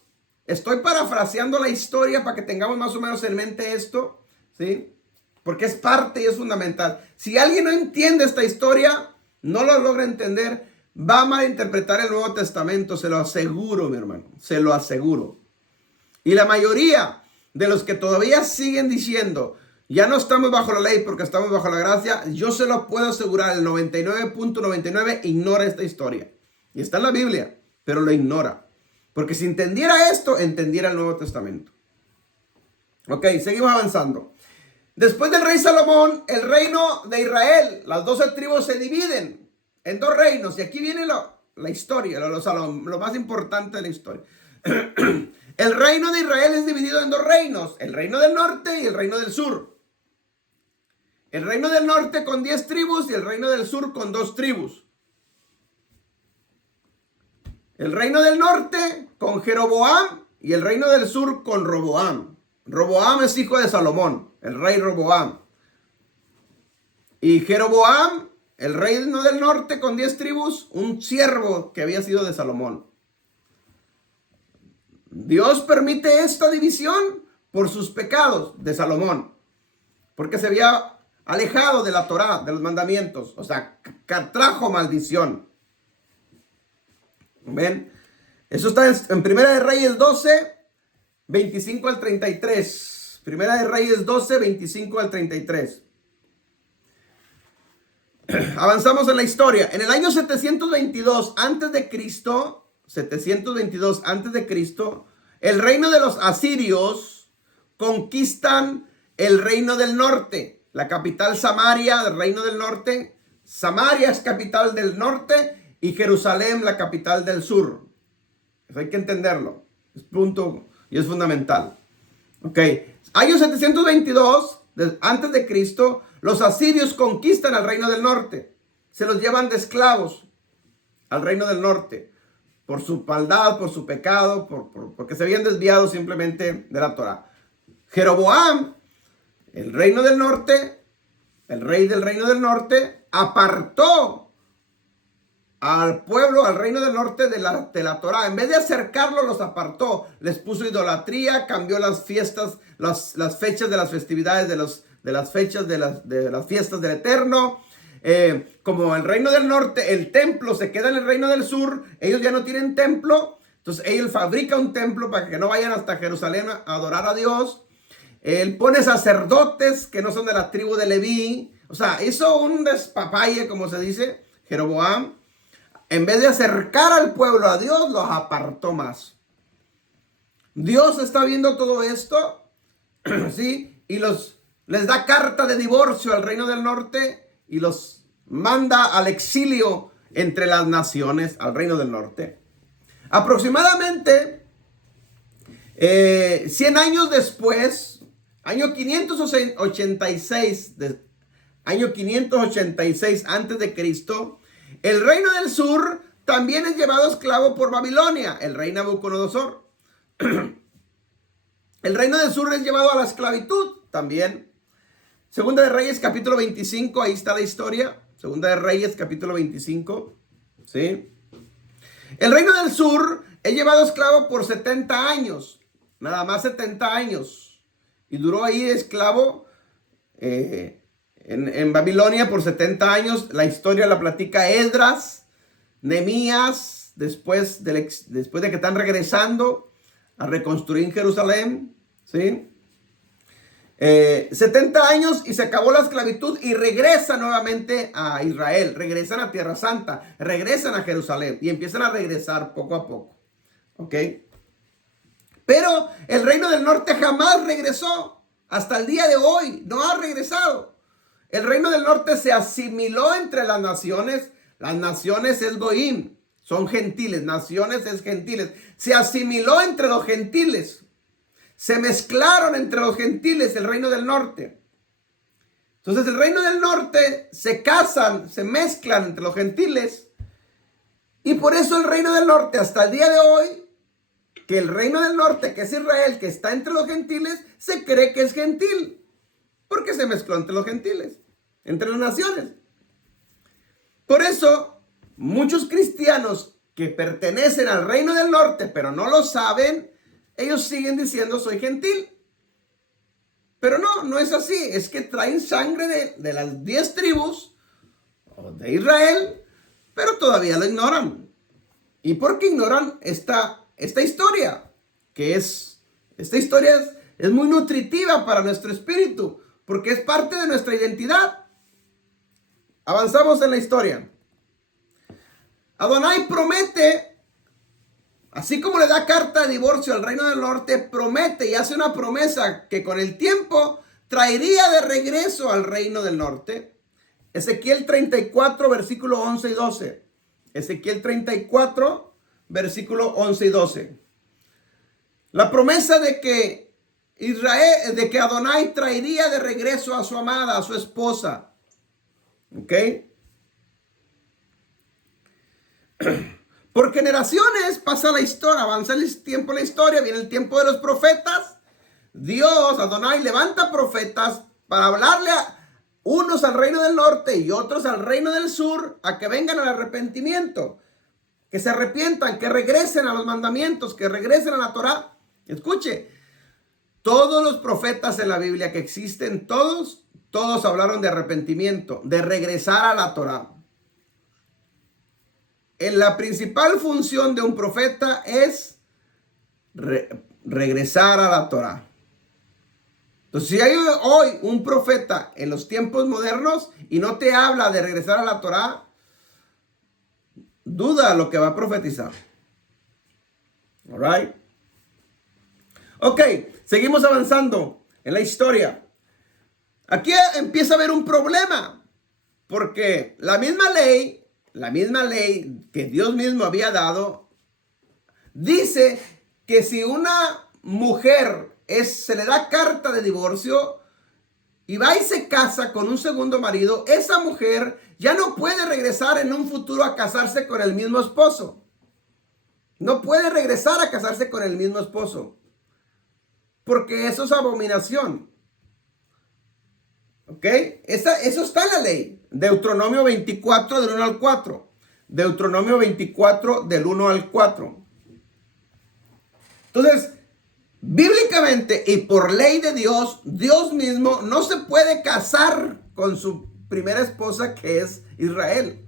estoy parafraseando la historia para que tengamos más o menos en mente esto, ¿sí? Porque es parte y es fundamental. Si alguien no entiende esta historia, no lo logra entender, va a malinterpretar el Nuevo Testamento, se lo aseguro, mi hermano, se lo aseguro. Y la mayoría de los que todavía siguen diciendo, ya no estamos bajo la ley porque estamos bajo la gracia, yo se lo puedo asegurar, el 99.99 ignora esta historia. Y está en la Biblia, pero lo ignora. Porque si entendiera esto, entendiera el Nuevo Testamento. Ok, seguimos avanzando. Después del rey Salomón, el reino de Israel, las 12 tribus se dividen en 2 reinos. Y aquí viene la historia, lo más importante de la historia. El reino de Israel es dividido en 2 reinos, el reino del norte y el reino del sur. El reino del norte con 10 tribus y el reino del sur con 2 tribus. El reino del norte con Jeroboam y el reino del sur con Roboam. Roboam es hijo de Salomón, el rey Roboam. Y Jeroboam, el reino del norte con 10 tribus, un siervo que había sido de Salomón. Dios permite esta división por sus pecados de Salomón, porque se había alejado de la Torá, de los mandamientos, o sea, trajo maldición. ¿Ven? Eso está en Primera de Reyes 12, 25 al 33. Primera de Reyes 12, 25 al 33. Avanzamos en la historia. En el año 722 antes de Cristo, el reino de los asirios conquistan el reino del norte, la capital Samaria del reino del norte. Samaria es capital del norte y Jerusalén la capital del sur. Eso hay que entenderlo. Es punto y es fundamental. Ok. Año 722 antes de Cristo, los asirios conquistan al reino del norte. Se los llevan de esclavos al reino del norte. Por su maldad, por su pecado, porque se habían desviado simplemente de la Torá. Jeroboam, el reino del norte, el rey del reino del norte, apartó al pueblo, al reino del norte de la Torá. En vez de acercarlo, los apartó. Les puso idolatría, cambió las fiestas, las fechas de las festividades, de las fechas de las fiestas del Eterno. Como el reino del norte, el templo se queda en el reino del sur, ellos ya no tienen templo, entonces él fabrica un templo para que no vayan hasta Jerusalén a adorar a Dios. Él pone sacerdotes que no son de la tribu de Leví, o sea, hizo un despapalle, como se dice, Jeroboam. En vez de acercar al pueblo a Dios, los apartó más. Dios está viendo todo esto, ¿sí? Y les da carta de divorcio al reino del norte y los manda al exilio entre las naciones, al reino del norte. Aproximadamente 100 años después, año 586, año 586 antes de Cristo, el reino del sur también es llevado esclavo por Babilonia, el rey Nabucodonosor. El reino del sur es llevado a la esclavitud también. Segunda de Reyes, capítulo 25, ahí está la historia. Segunda de Reyes, capítulo 25, ¿sí? El reino del sur es llevado esclavo por 70 años, nada más 70 años. Y duró ahí esclavo en Babilonia por 70 años. La historia la platica Esdras, Nehemías, después de que están regresando a reconstruir Jerusalén, ¿sí? 70 años y se acabó la esclavitud y regresan nuevamente a Israel, regresan a Tierra Santa, regresan a Jerusalén y empiezan a regresar poco a poco, ¿ok? Pero el reino del norte jamás regresó, hasta el día de hoy no ha regresado. El reino del norte se asimiló entre las naciones es Goim, son gentiles, naciones es gentiles, se asimiló entre los gentiles. Se mezclaron entre los gentiles el reino del norte. Entonces el reino del norte se casan, se mezclan entre los gentiles. Y por eso el reino del norte hasta el día de hoy, que el reino del norte, que es Israel, que está entre los gentiles, se cree que es gentil. Porque se mezcló entre los gentiles, entre las naciones. Por eso muchos cristianos que pertenecen al reino del norte, pero no lo saben, ellos siguen diciendo soy gentil. Pero no es así. Es que traen sangre de las 10 tribus de Israel, pero todavía lo ignoran. ¿Y por qué ignoran esta historia? Esta historia es muy nutritiva para nuestro espíritu, porque es parte de nuestra identidad. Avanzamos en la historia. Adonai promete, así como le da carta de divorcio al reino del norte, promete y hace una promesa que con el tiempo traería de regreso al reino del norte. Ezequiel 34, versículo 11 y 12. Ezequiel 34, versículo 11 y 12. La promesa de que Adonai traería de regreso a su amada, a su esposa. ¿Ok? Por generaciones pasa la historia, avanza el tiempo en la historia, viene el tiempo de los profetas. Dios, Adonai, levanta profetas para hablarle a unos al reino del norte y otros al reino del sur, a que vengan al arrepentimiento, que se arrepientan, que regresen a los mandamientos, que regresen a la Torá. Escuche, todos los profetas en la Biblia que existen, todos hablaron de arrepentimiento, de regresar a la Torá. La principal función de un profeta es regresar a la Torá. Entonces, si hay hoy un profeta en los tiempos modernos y no te habla de regresar a la Torá, duda lo que va a profetizar. All right. Ok, seguimos avanzando en la historia. Aquí empieza a haber un problema, porque la misma ley que Dios mismo había dado, dice que si una mujer se le da carta de divorcio y va y se casa con un segundo marido, esa mujer ya no puede regresar en un futuro a casarse con el mismo esposo. No puede regresar a casarse con el mismo esposo, porque eso es abominación. ¿Ok? Eso está en la ley. Deuteronomio 24 del 1 al 4. Deuteronomio 24 del 1 al 4. Entonces, bíblicamente y por ley de Dios, Dios mismo no se puede casar con su primera esposa, que es Israel.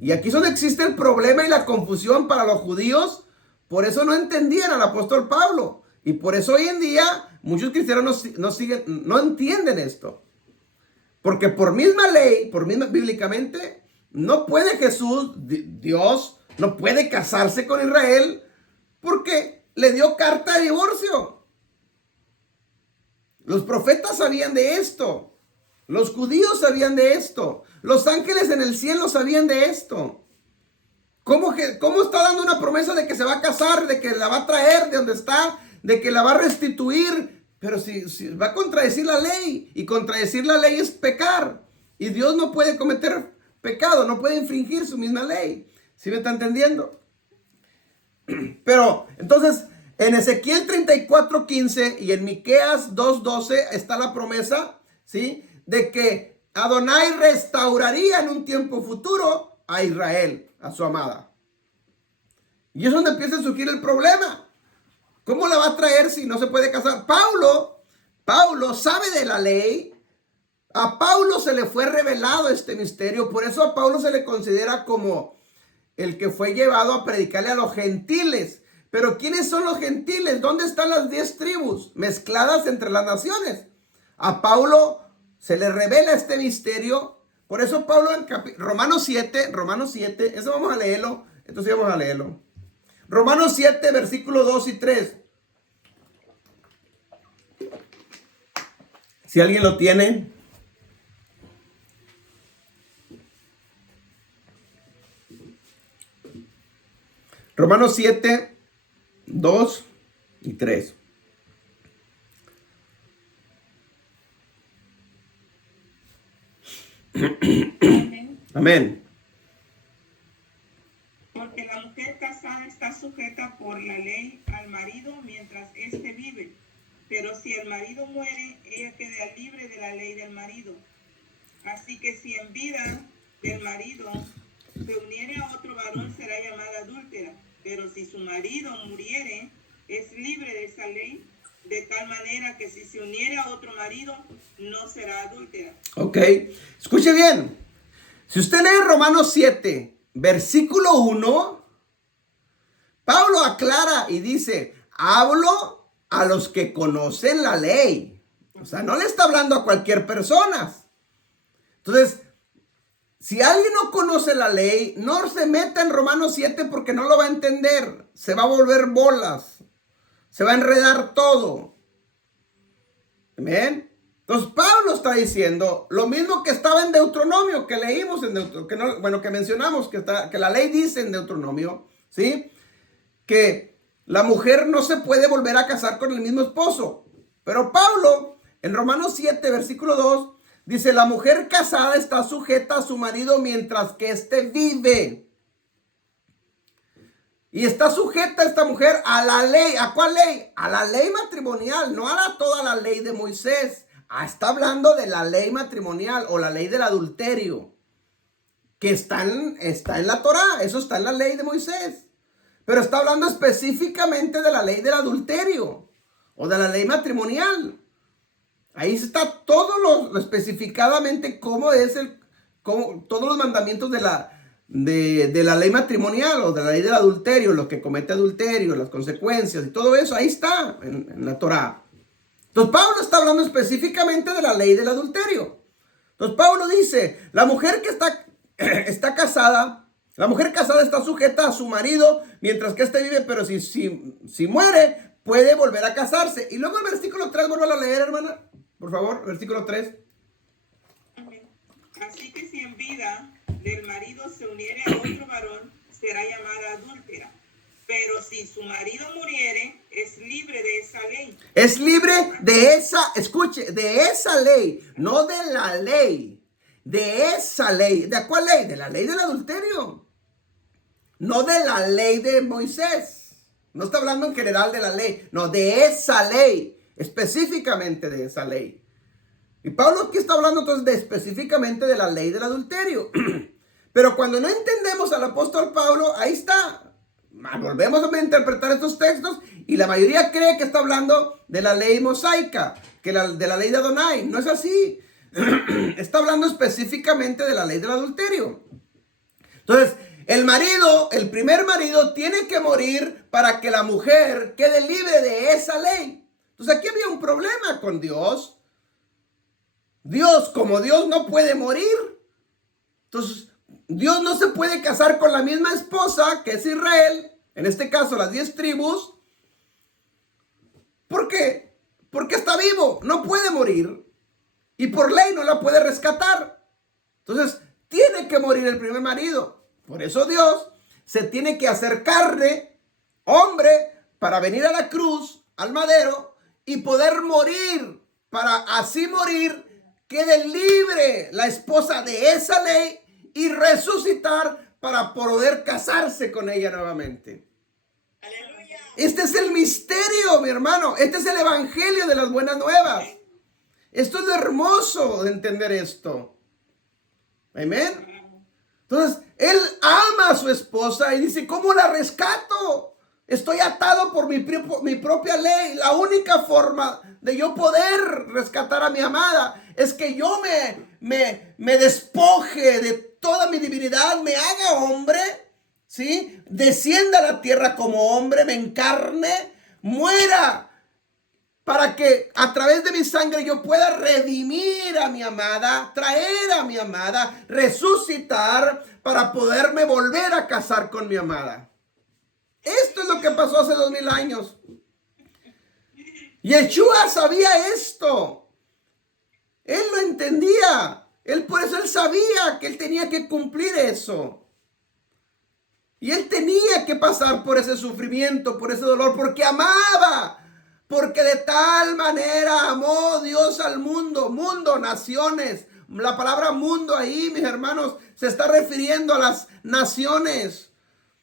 Y aquí es donde existe el problema y la confusión para los judíos. Por eso no entendían al apóstol Pablo. Y por eso hoy en día muchos cristianos no entienden esto. Porque por misma ley, bíblicamente, no puede Dios, no puede casarse con Israel porque le dio carta de divorcio. Los profetas sabían de esto. Los judíos sabían de esto. Los ángeles en el cielo sabían de esto. ¿Cómo está dando una promesa de que se va a casar, de que la va a traer de donde está, de que la va a restituir? Pero si va a contradecir la ley, y contradecir la ley es pecar, y Dios no puede cometer pecado, no puede infringir su misma ley. ¿Sí me está entendiendo? Pero entonces en Ezequiel 34:15 y en Miqueas 2:12 está la promesa, ¿sí?, de que Adonai restauraría en un tiempo futuro a Israel, a su amada. Y es donde empieza a surgir el problema. ¿Cómo la va a traer si no se puede casar? Pablo sabe de la ley. A Pablo se le fue revelado este misterio. Por eso a Pablo se le considera como el que fue llevado a predicarle a los gentiles. Pero ¿quiénes son los gentiles? ¿Dónde están las 10 tribus mezcladas entre las naciones? A Pablo se le revela este misterio. Por eso Pablo en Romanos 7, eso vamos a leerlo. Entonces vamos a leerlo. Romanos 7, versículos 2 y 3. Si alguien lo tiene. Romanos 7, 2 y 3. Amén. Amén. Porque la mujer casada está sujeta por la ley al marido mientras éste vive. Pero si el marido muere, ella queda libre de la ley del marido. Así que si en vida del marido se uniere a otro varón, será llamada adúltera. Pero si su marido muriere, es libre de esa ley, de tal manera que si se uniere a otro marido, no será adúltera. Ok, escuche bien. Si usted lee Romanos 7, versículo 1, Pablo aclara y dice, hablo a los que conocen la ley. O sea, no le está hablando a cualquier persona. Entonces, si alguien no conoce la ley, no se meta en Romanos 7 porque no lo va a entender. Se va a volver bolas. Se va a enredar todo. ¿Amén? Entonces Pablo está diciendo lo mismo que estaba en Deuteronomio, que leímos en Deuteronomio, que mencionamos, que la ley dice en Deuteronomio, ¿sí? Que la mujer no se puede volver a casar con el mismo esposo. Pero Pablo, en Romanos 7, versículo 2, dice, la mujer casada está sujeta a su marido mientras que éste vive. Y está sujeta esta mujer a la ley. ¿A cuál ley? A la ley matrimonial, no a toda la ley de Moisés. Está hablando de la ley matrimonial o la ley del adulterio, que está en la Torá. Eso está en la ley de Moisés. Pero está hablando específicamente de la ley del adulterio o de la ley matrimonial. Ahí está todo lo especificadamente cómo es todos los mandamientos de la ley matrimonial o de la ley del adulterio, los que comete adulterio, las consecuencias y todo eso. Ahí está en la Torá. Entonces Pablo está hablando específicamente de la ley del adulterio. Entonces Pablo dice, la mujer que está casada, la mujer casada está sujeta a su marido mientras que éste vive, pero si muere, puede volver a casarse. Y luego el versículo 3, vuelvo a leer, hermana, por favor, versículo 3. Así que si en vida del marido se uniere a otro varón, será llamada adúltera. Pero si su marido muriere, es libre de esa ley. Es libre de esa, escuche, de esa ley, no de la ley, de esa ley. ¿De cuál ley? De la ley del adulterio. No de la ley de Moisés. No está hablando en general de la ley, no, de esa ley, específicamente de esa ley. Y Pablo aquí está hablando entonces específicamente de la ley del adulterio. Pero cuando no entendemos al apóstol Pablo, ahí está. Volvemos a interpretar estos textos y la mayoría cree que está hablando de la ley mosaica, de la ley de Adonai. No es así. Está hablando específicamente de la ley del adulterio. Entonces, el primer marido tiene que morir para que la mujer quede libre de esa ley. Entonces aquí había un problema con Dios. Como Dios no puede morir, entonces Dios no se puede casar con la misma esposa que es Israel, en este caso las 10 tribus. ¿Por qué? Porque está vivo, no puede morir y por ley no la puede rescatar. Entonces tiene que morir el primer marido. Por eso Dios se tiene que hacer carne, hombre, para venir a la cruz, al madero y poder morir. Para así morir, quede libre la esposa de esa ley y resucitar para poder casarse con ella nuevamente. Aleluya. Este es el misterio, mi hermano. Este es el evangelio de las buenas nuevas. Esto es lo hermoso de entender esto. Amén. Entonces, él ama a su esposa y dice, ¿cómo la rescato? Estoy atado por mi propia ley. La única forma de yo poder rescatar a mi amada es que yo me despoje de toda mi divinidad, me haga hombre, ¿sí? Descienda a la tierra como hombre, me encarne, muera, para que a través de mi sangre yo pueda redimir a mi amada, traer a mi amada, resucitar para poderme volver a casar con mi amada. Esto es lo que pasó hace 2000 años. Yeshua sabía esto. Él lo entendía. Por eso él sabía que él tenía que cumplir eso. Y él tenía que pasar por ese sufrimiento, por ese dolor, porque amaba. Porque de tal manera amó Dios al mundo, naciones, La palabra mundo ahí, mis hermanos, se está refiriendo a las naciones.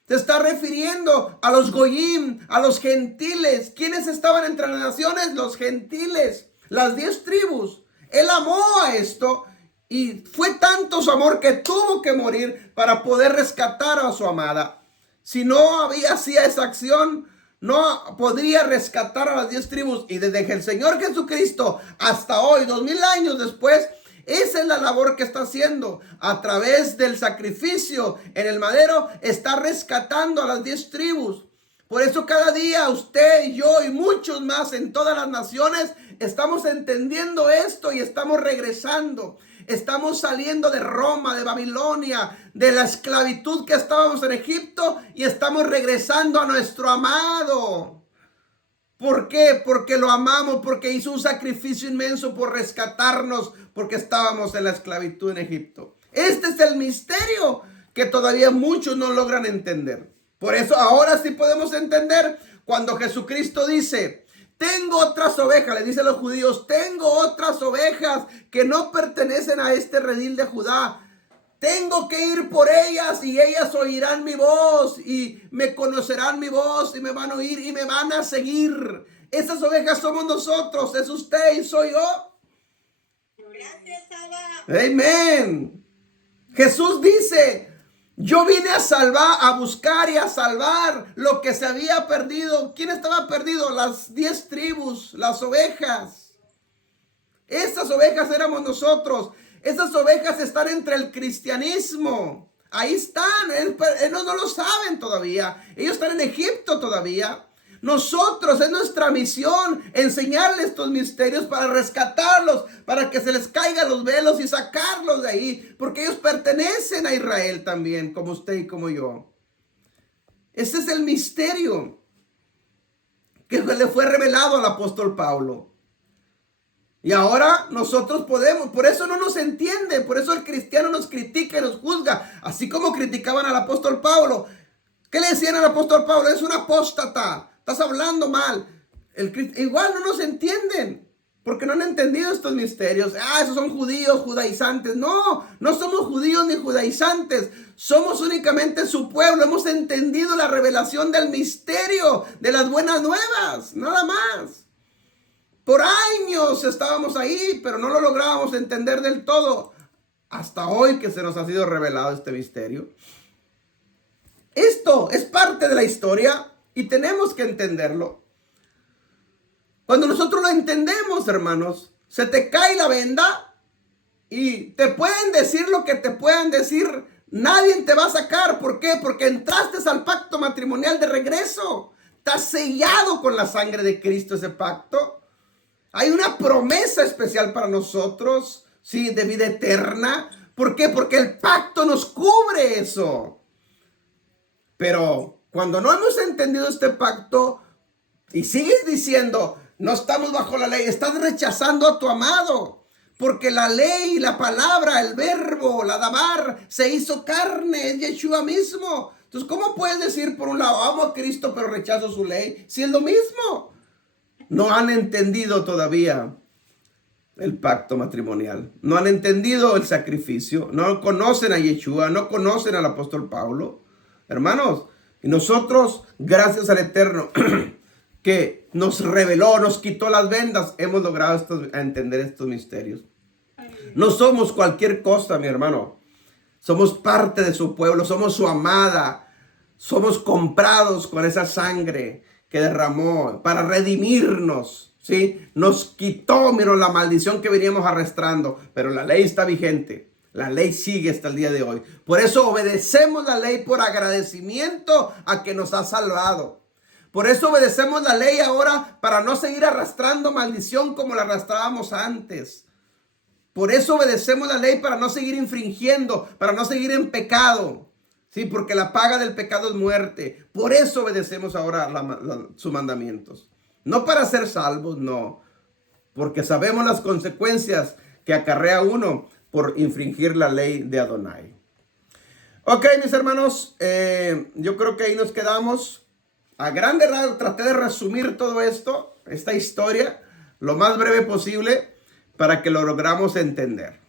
Se está refiriendo a los goyim, a los gentiles. ¿Quiénes estaban entre las naciones? Los gentiles, las 10 tribus. Él amó a esto y fue tanto su amor que tuvo que morir para poder rescatar a su amada. Si no hacía esa acción, no podría rescatar a las 10 tribus. Y desde que el Señor Jesucristo hasta hoy, 2000 años después, esa es la labor que está haciendo. A través del sacrificio en el madero, está rescatando a las 10 tribus. Por eso cada día usted y yo y muchos más en todas las naciones estamos entendiendo esto y estamos regresando. Estamos saliendo de Roma, de Babilonia, de la esclavitud que estábamos en Egipto y estamos regresando a nuestro amado. ¿Por qué? Porque lo amamos, porque hizo un sacrificio inmenso por rescatarnos, porque estábamos en la esclavitud en Egipto. Este es el misterio que todavía muchos no logran entender. Por eso ahora sí podemos entender cuando Jesucristo dice: tengo otras ovejas, le dice a los judíos, tengo otras ovejas que no pertenecen a este redil de Judá. Tengo que ir por ellas y ellas oirán mi voz y me conocerán mi voz y me van a oír y me van a seguir. Esas ovejas somos nosotros, es usted y soy yo. Gracias, Abba. Amén. Jesús dice: yo vine a salvar, a buscar y a salvar lo que se había perdido. ¿Quién estaba perdido? Las 10 tribus, las ovejas. Esas ovejas éramos nosotros. Esas ovejas están entre el cristianismo. Ahí están. Ellos no lo saben todavía. Ellos están en Egipto todavía. Nosotros, es nuestra misión enseñarles estos misterios para rescatarlos, para que se les caigan los velos y sacarlos de ahí, porque ellos pertenecen a Israel también, como usted y como yo. Ese es el misterio que le fue revelado al apóstol Pablo. Y ahora nosotros podemos, por eso no nos entiende, por eso el cristiano nos critica y nos juzga, así como criticaban al apóstol Pablo. ¿Qué le decían al apóstol Pablo? Es un apóstata. Estás hablando mal. Igual no nos entienden, porque no han entendido estos misterios. Esos son judíos, judaizantes. No, no somos judíos ni judaizantes. Somos únicamente su pueblo. Hemos entendido la revelación del misterio, de las buenas nuevas, nada más. Por años estábamos ahí, pero no lo lográbamos entender del todo. Hasta hoy que se nos ha sido revelado este misterio. Esto es parte de la historia. Y tenemos que entenderlo. Cuando nosotros lo entendemos, hermanos, se te cae la venda y te pueden decir lo que te puedan decir. Nadie te va a sacar. ¿Por qué? Porque entraste al pacto matrimonial de regreso. Está sellado con la sangre de Cristo ese pacto. Hay una promesa especial para nosotros, sí, de vida eterna. ¿Por qué? Porque el pacto nos cubre eso. Pero cuando no hemos entendido este pacto y sigues diciendo, no estamos bajo la ley, estás rechazando a tu amado. Porque la ley, la palabra, el verbo, la dabar, se hizo carne, es Yeshua mismo. Entonces, ¿cómo puedes decir por un lado, amo a Cristo pero rechazo su ley? Si es lo mismo. No han entendido todavía el pacto matrimonial. No han entendido el sacrificio. No conocen a Yeshua, no conocen al apóstol Pablo. Hermanos, y nosotros, gracias al Eterno, que nos reveló, nos quitó las vendas, hemos logrado entender estos misterios. No somos cualquier cosa, mi hermano. Somos parte de su pueblo, somos su amada. Somos comprados con esa sangre que derramó para redimirnos, ¿sí? Nos quitó, mira, la maldición que veníamos arrastrando, pero la ley está vigente. La ley sigue hasta el día de hoy. Por eso obedecemos la ley por agradecimiento a que nos ha salvado. Por eso obedecemos la ley ahora para no seguir arrastrando maldición como la arrastrábamos antes. Por eso obedecemos la ley para no seguir infringiendo, para no seguir en pecado. Sí, porque la paga del pecado es muerte. Por eso obedecemos ahora sus mandamientos. No para ser salvos, no. Porque sabemos las consecuencias que acarrea uno por infringir la ley de Adonai. Ok, mis hermanos, yo creo que ahí nos quedamos. A grande rasgos traté de resumir todo esto, esta historia, lo más breve posible, para que lo logramos entender.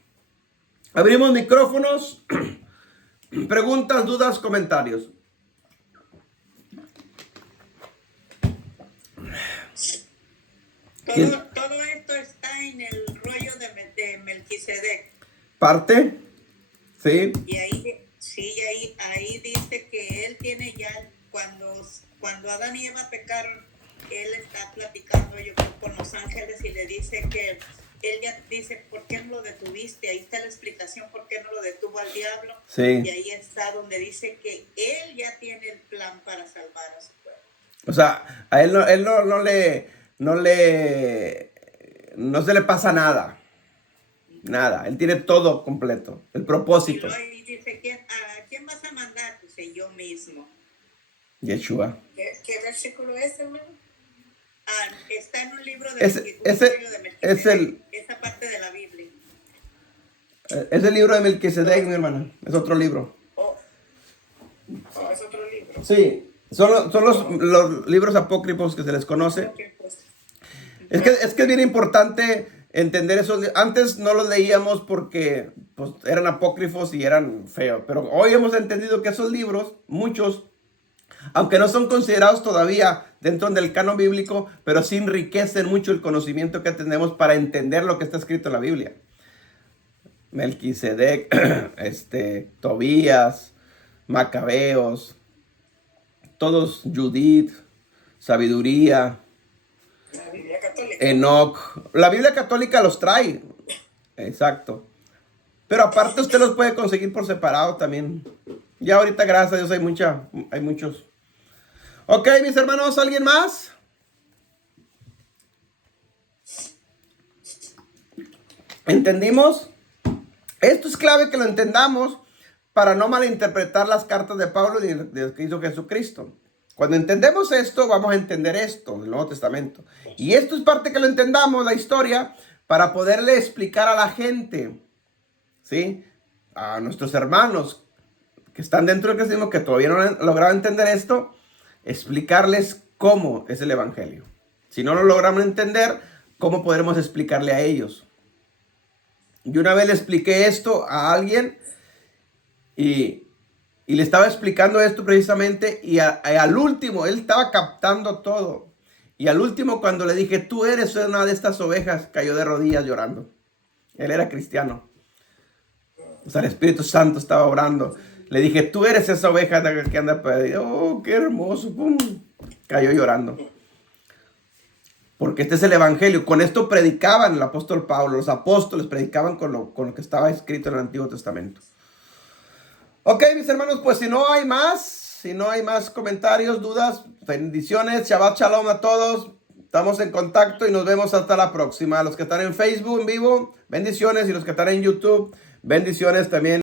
Abrimos micrófonos. Preguntas, dudas, comentarios. Todo esto está en el rollo de Melquisedec. ¿Parte? Sí. Y ahí, sí, ahí dice que él tiene ya, cuando Adán y Eva pecaron, él está platicando, yo creo, con los ángeles y le dice que él ya dice, ¿por qué no lo detuviste? Ahí está la explicación, ¿por qué no lo detuvo al diablo? Sí. Y ahí está donde dice que él ya tiene el plan para salvar a su pueblo. O sea, a él no se le pasa nada. Nada. Él tiene todo completo. El Y propósito. luego ahí dice, ¿a quién vas a mandar? Dice, yo mismo. Yeshua. ¿Qué versículo es, hermano? Está en un libro de Melquisedec, esa parte de la Biblia. Es el libro de Melquisedec, mi hermana. Es otro libro. Es otro libro. Sí. Son los libros apócrifos que se les conoce. Es que es bien importante entender eso. Antes no los leíamos porque pues, eran apócrifos y eran feos. Pero hoy hemos entendido que esos libros, muchos, aunque no son considerados todavía dentro del canon bíblico, pero sí enriquecen mucho el conocimiento que tenemos para entender lo que está escrito en la Biblia. Melquisedec, Tobías, Macabeos, todos, Judith, sabiduría, La Biblia católica. Enoch. La Biblia católica los trae. Exacto. Pero aparte usted los puede conseguir por separado también. Ya ahorita, gracias a Dios, hay muchos. Ok, mis hermanos, ¿alguien más? ¿Entendimos? Esto es clave que lo entendamos para no malinterpretar las cartas de Pablo y de lo que hizo Jesucristo. Cuando entendemos esto, vamos a entender esto del Nuevo Testamento. Y esto es parte que lo entendamos, la historia, para poderle explicar a la gente, ¿sí? A nuestros hermanos que están dentro del cristianismo, que todavía no han logrado entender esto, explicarles cómo es el evangelio. Si no lo logramos entender, ¿cómo podremos explicarle a ellos? Yo una vez le expliqué esto a alguien y le estaba explicando esto precisamente y al último, él estaba captando todo. Y al último, cuando le dije, tú eres una de estas ovejas, cayó de rodillas llorando. Él era cristiano. O sea, el Espíritu Santo estaba orando. Le dije, tú eres esa oveja que anda perdido. Oh, qué hermoso. ¡Pum! Cayó llorando. Porque este es el evangelio. Con esto predicaban el apóstol Pablo. Los apóstoles predicaban con lo que estaba escrito en el Antiguo Testamento. Ok, mis hermanos, pues si no hay más comentarios, dudas, bendiciones, Shabbat Shalom a todos. Estamos en contacto y nos vemos hasta la próxima. A los que están en Facebook en vivo, bendiciones. Y los que están en YouTube, bendiciones también.